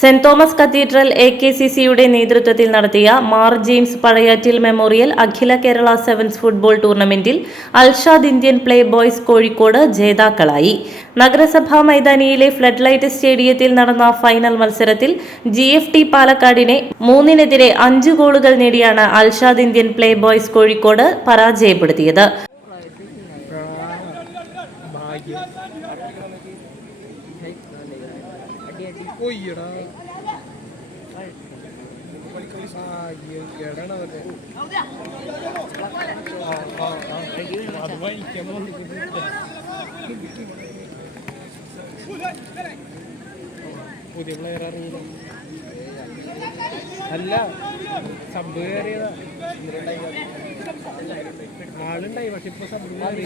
Saint Thomas cathedral A K C സിയുടെ നേതൃത്വത്തിൽ നടത്തിയ മാർ ജെയിംസ് പഴയാറ്റിൽ മെമ്മോറിയൽ അഖില കേരള സെവൻസ് ഫുട്ബോൾ ടൂർണമെന്റിൽ Alshad Indian play boys Kozhikode ജേതാക്കളായി. നഗരസഭാ മൈതാനിയിലെ ഫ്ലഡ് ലൈറ്റ് സ്റ്റേഡിയത്തിൽ നടന്ന ഫൈനൽ മത്സരത്തിൽ ജി എഫ് ടി പാലക്കാടിനെ മൂന്നിനെതിരെ അഞ്ച് ഗോളുകൾ നേടിയാണ് Alshad Indian play boys Kozhikode പരാജയപ്പെടുത്തിയത്. പുതിയ പ്ലെയർ അറിയില്ല അല്ല സബ് കയറിയതാ ആളുണ്ടായി പക്ഷെ ഇപ്പൊ സബ് കയറി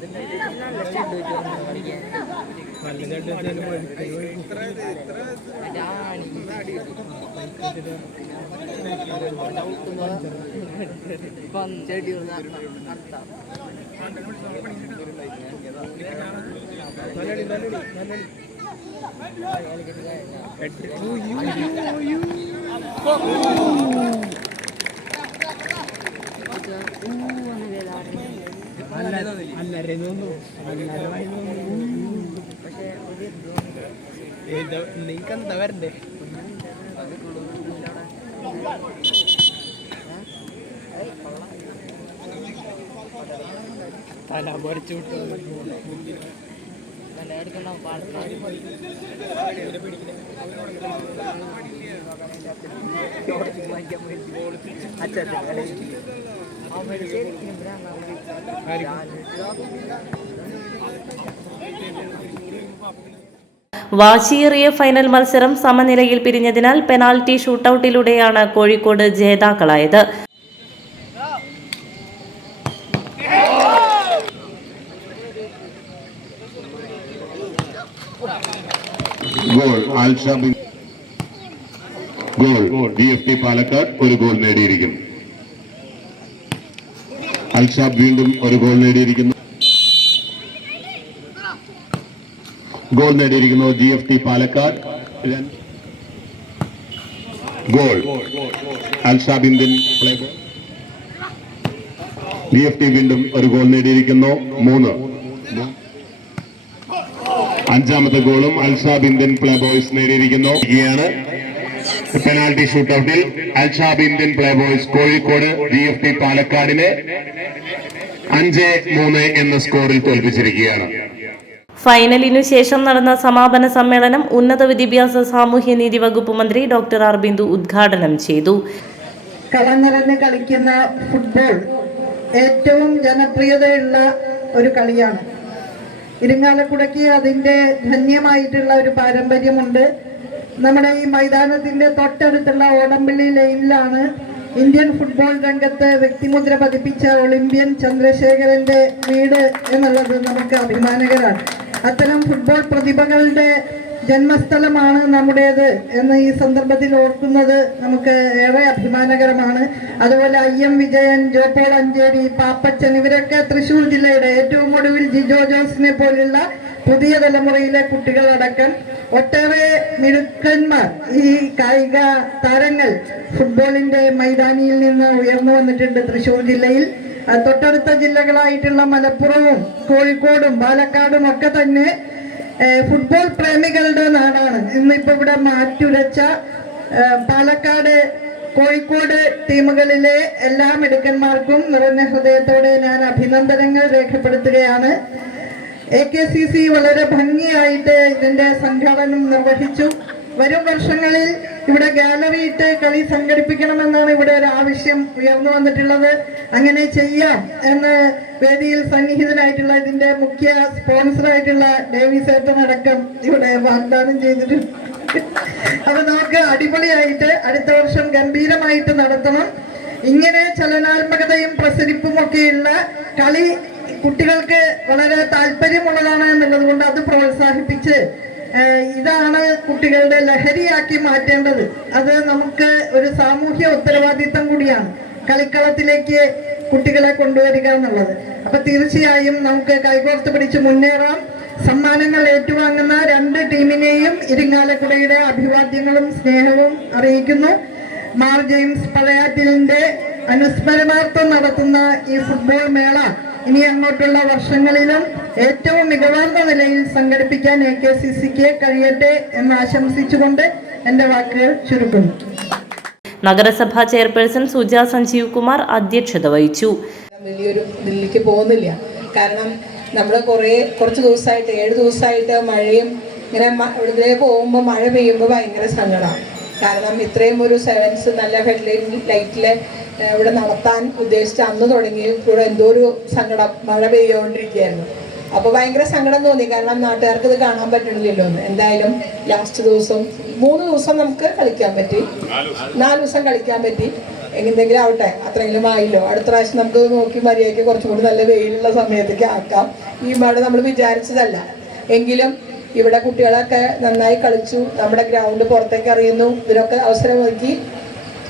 നല്ലടി നല്ലടി നല്ലടി എട്ട് ഉയ്യു, വരണ്ടേ? തല അല്ല വിട്ടു. തോന്നു അല്ലരെ വായി വാശിയേറിയ ഫൈനൽ മത്സരം സമനിലയിൽ പിരിഞ്ഞതിനാൽ പെനാൽറ്റി ഷൂട്ടൌട്ടിലൂടെയാണ് Kozhikode ജേതാക്കളായത്. Goal Alshabin goal. D F T Palakkad ഒരു ഗോൾ നേടിയിരിക്കുന്നു. അൽഷാബ് വീണ്ടും ഒരു ഗോൾ നേടിയിരിക്കുന്നു. Goal നേടിയിരിക്കുന്നു G F T Palakkad. Goal. Alshab Indian play D F T വീണ്ടും ഒരു ഗോൾ നേടിയിരിക്കുന്നു. മൂന്ന്. അഞ്ചാമത്തെ ഗോളും അൽഷാബ് ഇന്ത്യൻ പ്ലേ ബോയ്സ് നേടിയിരിക്കുന്നു. Penalty ഷൂട്ടൌട്ടിൽ Alshab Indian play boys Kozhikode D F T പാലക്കാടിനെ അഞ്ച് മൂന്ന് എന്ന സ്കോറിൽ തോൽപ്പിച്ചിരിക്കുകയാണ്. ഫൈനലിനു ശേഷം നടന്ന സമാപന സമ്മേളനം ഉന്നത വിദ്യാഭ്യാസ സാമൂഹ്യനീതി വകുപ്പ് മന്ത്രി ഡോക്ടർ ആർ ബിന്ദു ഉദ്ഘാടനം ചെയ്തു. കളനിറഞ്ഞ് കളിക്കുന്ന ഫുട്ബോൾ ഏറ്റവും ജനപ്രിയതയുള്ള ഒരു കളിയാണ്. ഇരിങ്ങാലക്കുടയ്ക്ക് അതിന്റെ ധന്യമായിട്ടുള്ള ഒരു പാരമ്പര്യമുണ്ട്. നമ്മുടെ ഈ മൈതാനത്തിന്റെ തൊട്ടടുത്തുള്ള ഓടമ്പള്ളി ലൈനിലാണ് ഇന്ത്യൻ ഫുട്ബോൾ രംഗത്ത് വ്യക്തിമുദ്ര പതിപ്പിച്ച ഒളിമ്പ്യൻ ചന്ദ്രശേഖരന്റെ വീട് എന്നുള്ളത് നമുക്ക് അഭിമാനകരാണ് അത്തരം ഫുട്ബോൾ പ്രതിഭകളുടെ ജന്മസ്ഥലമാണ് നമ്മുടേത് എന്ന് ഈ സന്ദർഭത്തിൽ ഓർക്കുന്നത് നമുക്ക് ഏറെ അഭിമാനകരമാണ്. അതുപോലെ ഐ എം വിജയൻ ജോപോൾ അഞ്ചേരി പാപ്പച്ചൻ ഇവരൊക്കെ തൃശ്ശൂർ ജില്ലയുടെ ഏറ്റവും ഒടുവിൽ ജിജോ ജോസിനെ പോലുള്ള പുതിയ തലമുറയിലെ കുട്ടികളടക്കം ഒട്ടേറെ മിടുക്കന്മാർ ഈ കായിക താരങ്ങൾ ഫുട്ബോളിന്റെ മൈതാനിയിൽ നിന്ന് ഉയർന്നു വന്നിട്ടുണ്ട് തൃശ്ശൂർ ജില്ലയിൽ. തൊട്ടടുത്ത ജില്ലകളായിട്ടുള്ള മലപ്പുറവും കോഴിക്കോടും പാലക്കാടും ഒക്കെ തന്നെ ഫുട്ബോൾ പ്രേമികളുടെ നാടാണ്. ഇന്നിപ്പോ ഇവിടെ മാറ്റുരച്ച പാലക്കാട് കോഴിക്കോട് ടീമുകളിലെ എല്ലാ മിടുക്കന്മാർക്കും നിറഞ്ഞ ഹൃദയത്തോടെ ഞാൻ അഭിനന്ദനങ്ങൾ രേഖപ്പെടുത്തുകയാണ്. എ കെ സി സി വളരെ ഭംഗിയായിട്ട് ഇതിന്റെ സംഘാടനം നിർവഹിച്ചു. വരും വർഷങ്ങളിൽ ഇവിടെ ഗാലറി ഇട്ട് കളി സംഘടിപ്പിക്കണമെന്നാണ് ഇവിടെ ഒരു ആവശ്യം ഉയർന്നു വന്നിട്ടുള്ളത്. അങ്ങനെ ചെയ്യാം എന്ന് വേദിയിൽ സന്നിഹിതനായിട്ടുള്ള ഇതിന്റെ മുഖ്യ സ്പോൺസറായിട്ടുള്ള ഡേവിസ് ഏട്ടൻ അടക്കം ഇവിടെ വാഗ്ദാനം ചെയ്തിട്ടുണ്ട്. അപ്പൊ നമുക്ക് അടിപൊളിയായിട്ട് അടുത്ത വർഷം ഗംഭീരമായിട്ട് നടത്തണം. ഇങ്ങനെ ചലനാത്മകതയും പ്രസരിപ്പും ഒക്കെയുള്ള കളി കുട്ടികൾക്ക് വളരെ താല്പര്യമുള്ളതാണ് എന്നുള്ളത് കൊണ്ട് അത് പ്രോത്സാഹിപ്പിച്ച് ഇതാണ് കുട്ടികളുടെ ലഹരിയാക്കി മാറ്റേണ്ടത്. അത് നമുക്ക് ഒരു സാമൂഹ്യ ഉത്തരവാദിത്തം കൂടിയാണ് കളിക്കളത്തിലേക്ക് കുട്ടികളെ കൊണ്ടുവരിക എന്നുള്ളത്. അപ്പൊ തീർച്ചയായും നമുക്ക് കൈകോർത്ത് പിടിച്ച് മുന്നേറാം. സമ്മാനങ്ങൾ ഏറ്റുവാങ്ങുന്ന രണ്ട് ടീമിനെയും ഇരിങ്ങാലക്കുടയുടെ അഭിവാദ്യങ്ങളും സ്നേഹവും അറിയിക്കുന്നു. മാർ ജെയിംസ് പഴയാറ്റിലിന്റെ അനുസ്മരണാർത്ഥം നടത്തുന്ന ഈ ഫുട്ബോൾ മേള ഇനി അങ്ങോട്ടുള്ള വർഷങ്ങളിലും ഏറ്റവും മികവാർന്ന നിലയിൽ സംഘടിപ്പിക്കാൻ എ കെ സി സിക്ക് കഴിയട്ടെ എന്ന് ആശംസിച്ചുകൊണ്ട് എന്റെ വാക്കുകൾ ചുരുക്കുന്നു നഗരസഭാ ചെയർപേഴ്സൺ സുജ സഞ്ജീവ് കുമാർ അധ്യക്ഷത വഹിച്ചു. വലിയൊരു ദില്ലിക്ക് പോകുന്നില്ല. കാരണം നമ്മൾ കുറേ കുറച്ച് ദിവസമായിട്ട് ഏഴ് ദിവസമായിട്ട് മഴയും ഇങ്ങനെ ഇതിലേ പോകുമ്പോൾ മഴ പെയ്യുമ്പോൾ ഭയങ്കര സങ്കടമാണ് കാരണം ഇത്രയും ഒരു സെവൻസ് നല്ല ഹെഡ്ലൈറ്റ് ലൈറ്റിൽ ഇവിടെ നടത്താൻ ഉദ്ദേശിച്ച അന്ന് തുടങ്ങി ഇവിടെ എന്തോ ഒരു സങ്കടം മഴ പെയ്തുകൊണ്ടിരിക്കുകയായിരുന്നു. അപ്പോൾ ഭയങ്കര സങ്കടം തോന്നി. കാരണം നാട്ടുകാർക്ക് ഇത് കാണാൻ പറ്റണില്ലല്ലോ എന്ന്. എന്തായാലും ലാസ്റ്റ് ദിവസം മൂന്ന് ദിവസം നമുക്ക് കളിക്കാൻ പറ്റി. നാല് ദിവസം കളിക്കാൻ പറ്റി. എന്തെങ്കിലും ആവട്ടെ അത്രയെങ്കിലും ആയില്ലോ. അടുത്ത പ്രാവശ്യം നമുക്ക് നോക്കി മര്യാദയ്ക്ക് കുറച്ചും കൂടി നല്ല വെയിലുള്ള സമയത്തേക്ക് ആക്കാം. ഈ മഴ നമ്മൾ വിചാരിച്ചതല്ല. എങ്കിലും ഇവിടെ കുട്ടികളൊക്കെ നന്നായി കളിച്ചു നമ്മുടെ ഗ്രൗണ്ട് പുറത്തേക്ക് അറിയുന്നു ഇതിനൊക്കെ അവസരമൊരുക്കി.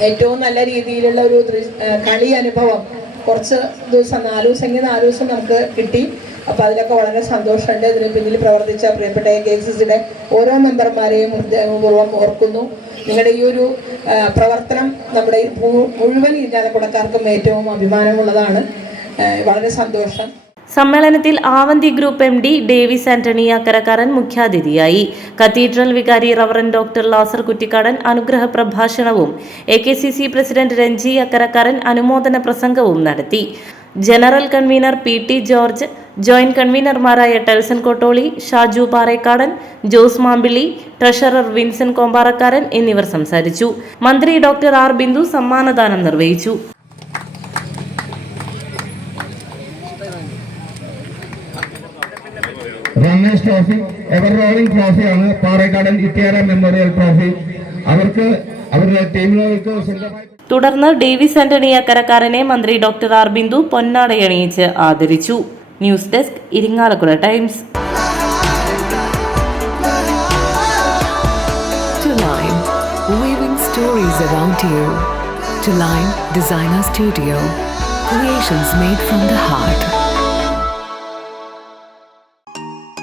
ഏറ്റവും നല്ല രീതിയിലുള്ള ഒരു കളി അനുഭവം കുറച്ച് ദിവസം നാല് ദിവസമെങ്കിൽ നാല് ദിവസം നമുക്ക് കിട്ടി. അപ്പോൾ അതിലൊക്കെ വളരെ സന്തോഷമുണ്ട്. ഇതിന് പിന്നിൽ പ്രവർത്തിച്ച പ്രിയപ്പെട്ട കെ. സി സിയുടെ ഓരോ മെമ്പർമാരെയും ഹൃദയപൂർവം ഓർക്കുന്നു. നിങ്ങളുടെ ഈ ഒരു പ്രവർത്തനം നമ്മുടെ മുഴുവൻ ഇല്ലാതെ കുടക്കാർക്കും ഏറ്റവും അഭിമാനമുള്ളതാണ്. വളരെ സന്തോഷം. സമ്മേളനത്തിൽ Avanti group M D Davis Antony Akkarakkaran മുഖ്യാതിഥിയായി. കത്തീഡ്രൽ വികാരി റവറൻ ഡോക്ടർ ലാസർ കുറ്റിക്കാടൻ അനുഗ്രഹ പ്രഭാഷണവും A K C C president Renji Akkarakkaran അനുമോദന പ്രസംഗവും നടത്തി. General convener P T George joint കൺവീനർമാരായ Telson Kottoli Shaju Parekkadan Jose Mampilly treasurer Vinson Kombarakkaran എന്നിവർ സംസാരിച്ചു. മന്ത്രി ഡോക്ടർ ആർ ബിന്ദു സമ്മാനദാനം നിർവഹിച്ചു. റണ്ണേഴ്സ് ട്രോഫി എവർ റോളിംഗ് ട്രോഫിയാണ് പാറേക്കാടൻ ഇത്തിയാര മെമ്മോറിയൽ ട്രോഫി അവർക്ക് അവരുടെ ടീമുകൾക്ക് തുടർന്ന് ഡേവിസ് ആന്റണി അക്കരക്കാരനെ മന്ത്രി ഡോക്ടർ ആർ ബിന്ദു പൊന്നാടയണിയിച്ച് ആദരിച്ചു news desk Irinjalakuda times weaving stories around you. To Line Designer Studio, creations made from the heart.